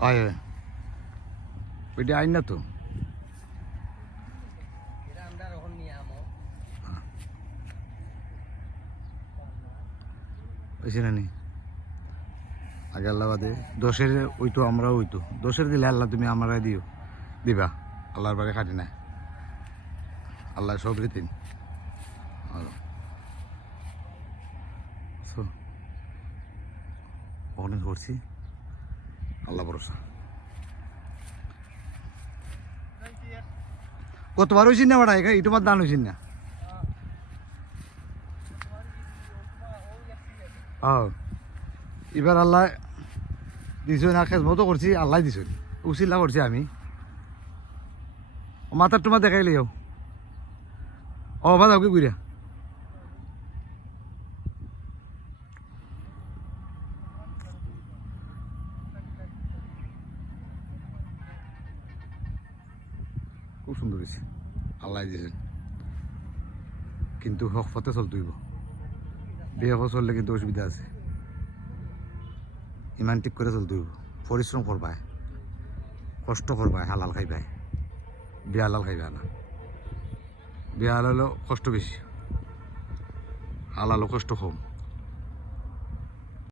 হয় হয় ওইটা আইন না তো বুঝছি না নি আগে আল্লাহ বাদে দশের ওইতো আমরাও ওইতো দশের দিলে আল্লাহ তুমি আমরাই দিও দিবা আল্লাহর বারে খাটি না আল্লাহ সব রীতিন ওখানে করছি আল্লাহ ভরসা কতবার হয়েছি না বাড়া এটা তোমার দান হয়েছি না এবার আল্লাহ দিছ না খেজ মতো করছি আল্লাহ দিছ উচিল্লা করছি আমি মাথার তোমার দেখাইলে বাদ ওকে ঘুরিয়া খুব সুন্দর হয়েছে আল্লাহ দিয়েছেন কিন্তু হক পথে চলতে হইব বিয়ে চললে কিন্তু অসুবিধা আছে ইমান ঠিক করে চলতে হইব পরিশ্রম করবায় কষ্ট করবায় হালাল খাইবায় বিয়া হালাল খাইবা না বিয়া হালালও কষ্ট বেশি হালালও কষ্ট কম